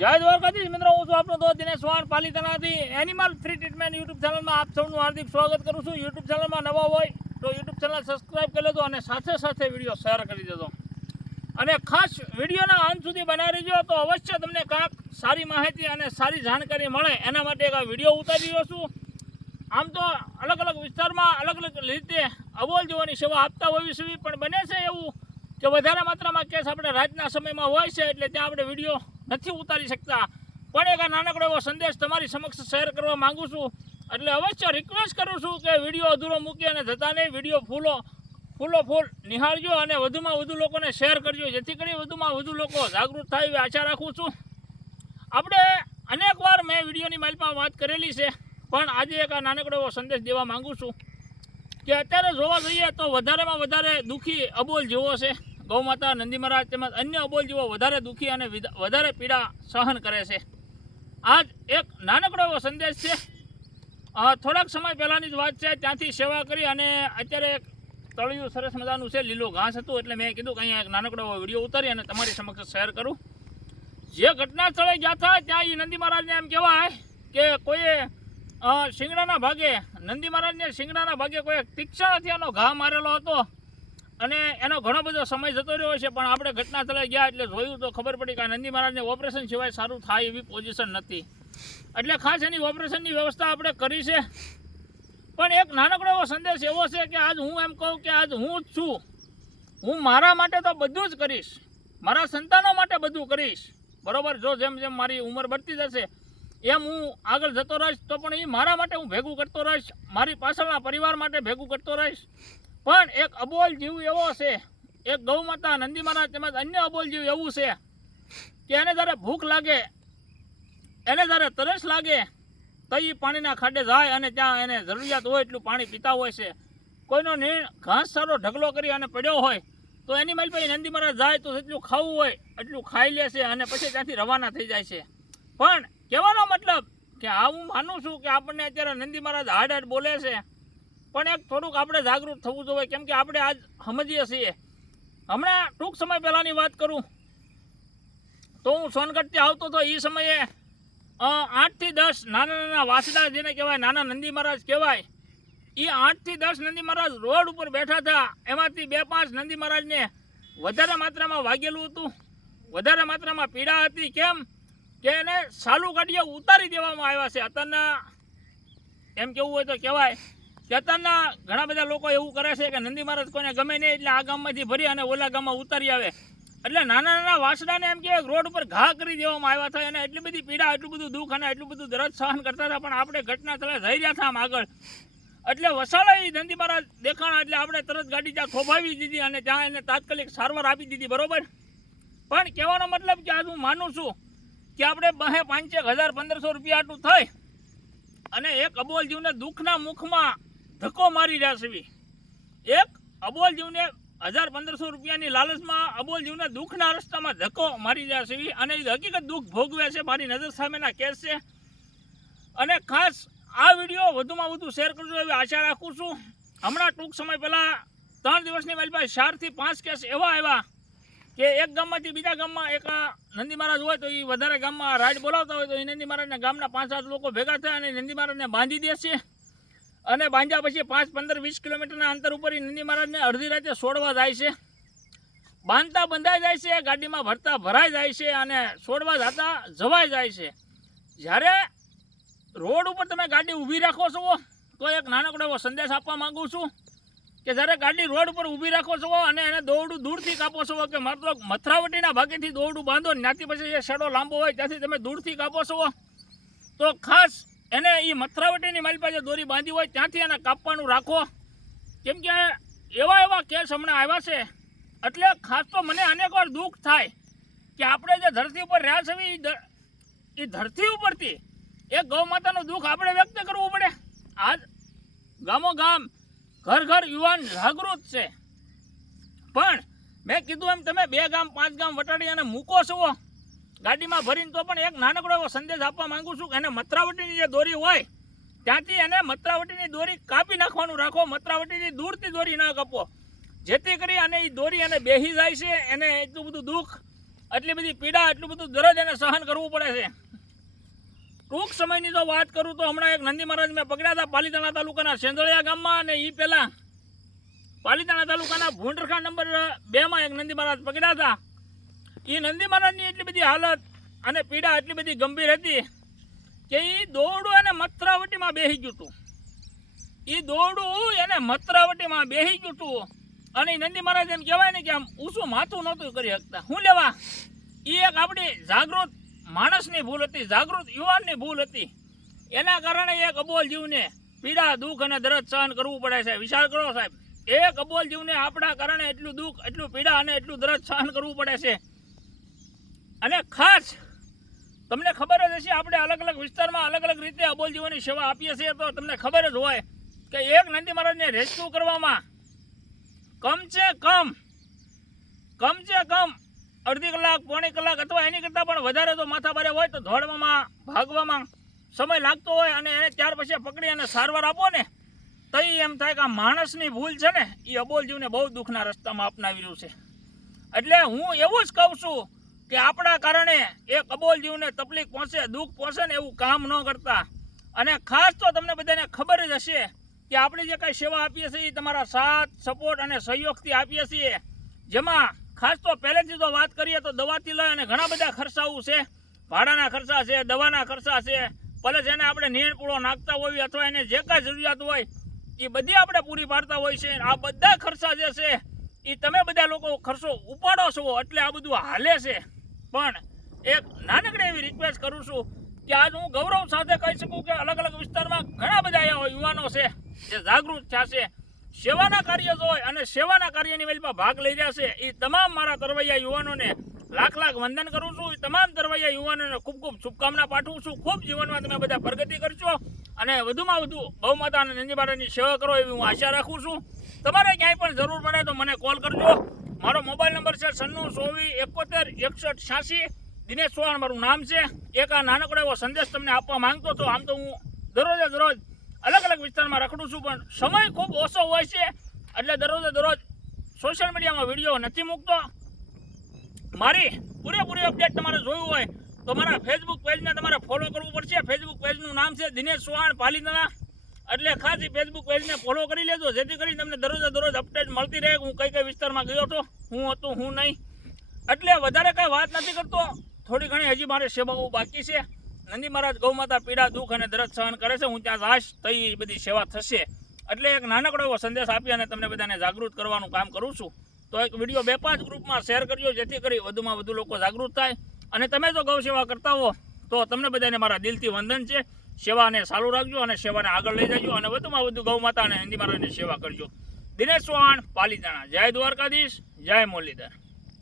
જય દ્વારકાધીશ મિત્રો, હું છું આપણો દોસ્ત દિનેશ ચૌહાણ પાલીતાણાથી એનિમલ ફ્રી ટ્રીટમેન્ટ યુટ્યુબ ચેનલમાં આપ સૌનું હાર્દિક સ્વાગત કરું છું। યુટ્યુબ ચેનલમાં નવા હોય તો યુટ્યુબ ચેનલ સબસ્ક્રાઈબ કરી લેજો અને સાથે સાથે વિડીયો શેર કરી દેજો અને ખાસ વિડીયોના અંત સુધી બનાવી રહેજો તો અવશ્ય તમને કાંઈક સારી માહિતી અને સારી જાણકારી મળે એના માટે એક વિડીયો ઉતારી રહ્યો છું। આમ તો અલગ અલગ વિસ્તારમાં અલગ અલગ રીતે અબોલ જોવાની સેવા આપતા હોવી જોઈએ, પણ બને છે એવું કે વધારે માત્રામાં કેસ આપણે રાતના સમયમાં હોય છે એટલે ત્યાં આપણે વિડીયો નથી ઉતારી શકતા, પણ એક નાનકડો એવો સંદેશ તમારી સમક્ષ શેર કરવા માંગુ છું। એટલે અવશ્ય રિક્વેસ્ટ કરું છું કે વિડીયો અધૂરો મૂકી અને જતા નહીં, વિડીયો ફૂલ નિહાળજો અને વધુમાં વધુ લોકોને શેર કરજો, જેથી કરી વધુમાં વધુ લોકો જાગૃત થાય એવી આશા રાખું છું। આપણે અનેકવાર મેં વિડીયોની માલિકમાં વાત કરેલી છે, પણ આજે એક નાનકડો એવો સંદેશ દેવા માંગુ છું કે અત્યારે જોવા જઈએ તો વધારેમાં વધારે દુઃખી અબોલ જેવો છે। ગૌ માતા, નંદી મહારાજ તેમજ અન્ય અબોલ જેવો વધારે દુઃખી અને વધારે પીડા સહન કરે છે। આજ એક નાનકડો એવો સંદેશ છે। થોડાક સમય પહેલાંની જ વાત છે, ત્યાંથી સેવા કરી અને અત્યારે એક તળિયું સરસ મજાનું છે, લીલો ઘાસ હતું, એટલે મેં કીધું કે અહીંયા એક નાનકડો એવો વિડીયો ઉતારી અને તમારી સમક્ષ શેર કરું। જે ઘટના સ્થળે ગયા હતા ત્યાં એ નંદી મહારાજને એમ કહેવાય કે કોઈએ શિંગડાના ભાગે નંદી મહારાજને શિંગડાના ભાગે કોઈ તીક્ષણ હથિયારનો ઘા મારેલો હતો અને એનો ઘણો બધો સમય જતો રહ્યો છે, પણ આપણે ઘટના સ્થળે ગયા એટલે જોયું તો ખબર પડી કે નંદી મહારાજને ઓપરેશન સિવાય સારું થાય એવી પોઝિશન નથી, એટલે ખાસ એની ઓપરેશનની વ્યવસ્થા આપણે કરી છે। પણ એક નાનકડો એવો સંદેશ એવો છે કે આજ હું એમ કહું કે આજ હું જ છું, હું મારા માટે તો બધું જ કરીશ, મારા સંતાનો માટે બધું કરીશ, બરાબર। જો જેમ જેમ મારી ઉંમર बढ़તી જશે એમ હું આગળ જતો રહીશ, તો પણ એ મારા માટે હું ભેગું કરતો રહીશ, મારી પાછળના પરિવાર માટે ભેગું કરતો રહીશ। પણ એક અબોલ જીવ એવો છે, એક ગૌ માતા, નંદી મહારાજ તેમજ અન્ય અબોલ જીવ એવું છે કે એને જ્યારે ભૂખ લાગે, એને જ્યારે તરસ લાગે તો એ પાણીના ખાડે જાય અને ત્યાં એને જરૂરિયાત હોય એટલું પાણી પીતા હોય છે। કોઈનો ઘાસ સારો ઢગલો કરી અને પડ્યો હોય તો એની માલ પછી નંદી મહારાજ જાય તો જેટલું ખાવું હોય એટલું ખાઈ લે છે અને પછી ત્યાંથી રવાના થઈ જાય છે। પણ કહેવાનો મતલબ કે આ હું માનું છું કે આપણને અત્યારે નંદી મહારાજ હાડ બોલે છે, પણ એક થોડુંક આપણે જાગૃત થવું જોઈએ, કેમ કે આપણે આજ સમજીએ છીએ। હમણાં ટૂંક સમય પહેલાંની વાત કરું તો હું સોનગઢથી આવતો હતો, એ સમયે 8 થી 10 નાના વાસડા જેને કહેવાય, નાના નંદી મહારાજ કહેવાય, એ 8 થી 10 નંદી મહારાજ રોડ ઉપર બેઠા હતા। એમાંથી 2-5 નંદી મહારાજને વધારે માત્રામાં વાગેલું હતું, વધારે માત્રામાં પીડા હતી, કેમ કે એને સાલું કાઢીએ ઉતારી દેવામાં આવ્યા છે। અત્યારના એમ કેવું હોય તો કહેવાય કે અત્યારના ઘણા બધા લોકો એવું કરે છે કે નંદી મહારાજ કોઈને ગમે નહીં એટલે આ ગામમાંથી ભરી અને ઓલા ગામમાં ઉતારી આવે, એટલે નાના વાસડાને એમ કહેવાય રોડ ઉપર ઘા કરી દેવામાં આવ્યા હતા, અને એટલી બધી પીડા, એટલું બધું દુઃખ અને એટલું બધું દર્દ સહન કરતા હતા, પણ આપણે ઘટના સ્થળે જઈ રહ્યા હતા આમ આગળ, એટલે વસાલા એ નંદી મહારાજ દેખાણા એટલે આપણે તરત ગાડી ત્યાં થોભાવી દીધી અને ત્યાં એને તાત્કાલિક સારવાર આપી દીધી, બરોબર। પણ કહેવાનો મતલબ કે આજ હું માનું છું કે આપણે 5,000-1500 રૂપિયા આટલું થઈ અને એક અબોલ જીવને દુઃખના મુખમાં ધક્કો મારી રહ્યા છે। એક અબોલ જીવને 1,000-1500 રૂપિયાની લાલચમાં અબોલ જીવને દુઃખના રસ્તામાં ધક્કો મારી રહ્યા છે, અને એ હકીકત દુઃખ ભોગવે છે, મારી નજર સામેના કેસ છે। અને ખાસ આ વિડીયો વધુમાં વધુ શેર કરજો એવી આશા રાખું છું। હમણાં ટૂંક સમય પહેલાં 3 દિવસની મારી પાસે 4 થી 5 કેસ એવા આવ્યા કે એક ગામમાંથી બીજા ગામમાં એક નંદી મહારાજ હોય તો એ વધારે ગામમાં રાઈડ બોલાવતા હોય તો એ નંદી મહારાજના ગામના 5-7 લોકો ભેગા થાય અને નંદી મહારાજને બાંધી દે છે, અને બાંધ્યા પછી 5-15-20 કિલોમીટરના અંતર ઉપર એ નંદી મહારાજને અડધી રાતે છોડવા જાય છે। બાંધતા બંધાઈ જાય છે, ગાડીમાં ભરતા ભરાઈ જાય છે અને છોડવા જતા જવાઈ જાય છે। જ્યારે રોડ ઉપર તમે ગાડી ઊભી રાખો છો તો એક નાનકડો એવો સંદેશ આપવા માંગુ છું કે જ્યારે ગાડી રોડ ઉપર ઊભી રાખો છો અને એને દોરડું દૂરથી કાપો છો કે મતલબ મથરાવટીના ભાગેથી દોરડું બાંધો, ત્યાંથી પછી જે શેડો લાંબો હોય ત્યાંથી તમે દૂરથી કાપો છો તો ખાસ એને એ મથરાવટીની મારી પાસે દોરી બાંધી હોય ત્યાંથી એને કાપવાનું રાખો, કેમ કે એવા કેસ હમણાં આવ્યા છે। એટલે ખાસ તો મને અનેકવાર દુઃખ થાય કે આપણે જે ધરતી ઉપર રહ્યા છે એ ધરતી ઉપરથી એક ગૌ માતાનું દુઃખ આપણે વ્યક્ત કરવું પડે। આજ ગામો ગામ ઘર ઘર યુવાન જાગૃત છે, પણ મેં કીધું એમ તમે 2 ગામ 5 ગામ વટાડી અને મૂકો છો ગાડીમાં ભરીને, તો પણ એક નાનકડો એવો સંદેશ આપવા માંગુ છું કે એને મથરાવટીની જે દોરી હોય ત્યાંથી એને મથરાવટીની દોરી કાપી નાખવાનું રાખો, મથરાવટીની દૂરથી દોરી ના કાપો, જેથી કરી અને એ દોરી એને બેસી જાય છે, એને એટલું બધું દુઃખ આટલી બધી પીડા, આટલું બધું દર્દ એને સહન કરવું પડે છે. ટૂંક સમયની જો વાત કરું તો હમણાં એક નંદી મહારાજ મેં પકડ્યા હતા પાલીતાણા તાલુકાના સેંધળિયા ગામમાં, અને એ પહેલા પાલીતાણા તાલુકાના ભૂંડરખા નંબર 2માં એક નંદી મહારાજ પકડ્યા હતા. એ નંદી મહારાજની એટલી બધી હાલત અને પીડા એટલી બધી ગંભીર હતી કે એ દોરડું એને મત્રાવટીમાં બેસી ગયું હતું. એ દોરડું એને મત્રાવટીમાં બેસી ગયું હતું. અને નંદી મહારાજ એમ કહેવાય ને કે આમ ઊંચું માથું નહોતું કરી શકતા. શું લેવા? એ એક આપણી જાગૃત માણસની ભૂલ હતી, જાગૃત યુવાનની ભૂલ હતી. એના કારણે એક અબોલ જીવને પીડા, દુઃખ અને દર્દ સહન કરવું પડે છે. વિચાર કરો સાહેબ, એક અબોલ જીવને આપણા કારણે એટલું દુઃખ, એટલું પીડા અને એટલું દર્દ સહન કરવું પડે છે. અને ખાસ તમને ખબર જ હશે, આપણે અલગ અલગ વિસ્તારમાં અલગ અલગ રીતે અબોલ જીવોની સેવા આપીએ છીએ, તો તમને ખબર જ હોય કે એક નંદી મહારાજને રેસ્ક્યુ કરવામાં કમસે કમ અડધી કલાક, પોણી કલાક અથવા એની કરતાં પણ વધારે તો માથાભારે હોય તો દોડવામાં, ભાગવામાં સમય લાગતો હોય, અને એને ત્યાર પછી પકડી અને સારવાર આપો ને તો એમ થાય કે આ માણસની ભૂલ છે ને, એ અબોલ જીવને બહુ દુઃખના રસ્તામાં અપનાવી રહ્યું છે. એટલે હું એવું જ કહું છું કે આપણા કારણે એક અબોલ જીવને તકલીફ પહોંચે, દુઃખ પહોંચે ને એવું કામ ન કરતા. અને ખાસ તો તમને બધાને ખબર જ હશે કે આપણે જે કાંઈ સેવા આપીએ છીએ એ તમારા સાથ, સપોર્ટ અને સહયોગથી આપીએ છીએ. જેમાં ખાસ તો પહેલેથી તો વાત કરીએ તો દવાથી લઈ અને ઘણા બધા ખર્ચાઓ છે. ભાડાના ખર્ચા છે, દવાના ખર્ચા છે, પ્લસ એને આપણે નીણપૂળો નાખતા હોઈએ અથવા એને જે કાંઈ જરૂરિયાત હોય એ બધી આપણે પૂરી પાડતા હોય છે. આ બધા ખર્ચા જે છે એ તમે બધા લોકો ખર્ચો ઉપાડો છો એટલે આ બધું હાલે છે. પણ એક નાનકડી એવી રિક્વેસ્ટ કરું છું કે આજ હું ગૌરવ સાથે કહી શકું કે અલગ અલગ વિસ્તારમાં ઘણા બધા એવા યુવાનો છે જે જાગૃત થયા છે, સેવાના કાર્ય હોય અને સેવાના કાર્યની વેલમાં ભાગ લઈ રહ્યા છે. એ તમામ મારા તરવૈયા યુવાનોને લાખ લાખ વંદન કરું છું. એ તમામ તરવૈયા યુવાનોને ખૂબ ખૂબ શુભકામના પાઠવું છું. ખૂબ જીવનમાં તમે બધા પ્રગતિ કરશો અને વધુમાં વધુ ગૌ માતા અને નંદી મહારાજની સેવા કરો એવી હું આશા રાખું છું. તમારે ક્યાંય પણ જરૂર પડે તો મને કોલ કરજો. મારો મોબાઈલ નંબર છે 9624716186. દિનેશ ચૌહાણ મારું નામ છે. એક આ નાનકડો એવો સંદેશ તમને આપવા માંગતો હતો. આમ તો હું દરરોજે દરરોજ અલગ અલગ વિસ્તારમાં રખડું છું, પણ સમય ખૂબ ઓછો હોય છે એટલે દરરોજે દરરોજ સોશિયલ મીડિયામાં વિડીયો નથી મૂકતો. મારી પૂરેપૂરી અપડેટ તમારે જોયું હોય તો મારા ફેસબુક પેજને તમારે ફોલો કરવું પડશે. ફેસબુક પેજનું નામ છે દિનેશ ચૌહાણ પાલીતાણા. એટલે ખાસ એ ફેસબુક પેજને ફોલો કરી લેજો, જેથી કરી તમને દરરોજે દરરોજ અપડેટ મળતી રહે. હું કઈ વિસ્તારમાં ગયો હતો, હું હતું, હું નહીં. એટલે વધારે કાંઈ વાત નથી કરતો. થોડી ઘણી હજી મારે સેવાઓ બાકી છે. નંદી મહારાજ ગૌ માતા પીડા, દુઃખ અને દર્દ સહન કરે છે. હું ત્યાં જાશ તો એ બધી સેવા થશે. એટલે એક નાનકડો એવો સંદેશ આપી અને તમને બધાને જાગૃત કરવાનું કામ કરું છું. તો એક વિડીયો 2-5 ગ્રુપમાં શેર કરજો, જેથી કરી વધુમાં વધુ લોકો જાગૃત થાય. અને તમે જો ગૌ સેવા કરતા હો તો તમને બધાને મારા દિલથી વંદન છે. સેવાને ચાલુ રાખજો અને સેવાને આગળ લઈ જજો અને વધુમાં વધુ ગૌ માતા અને નંદી મહારાજની સેવા કરજો. દિનેશ ચૌહાણ પાલીતાણા. જય દ્વારકાધીશ, જય મુરલીધર.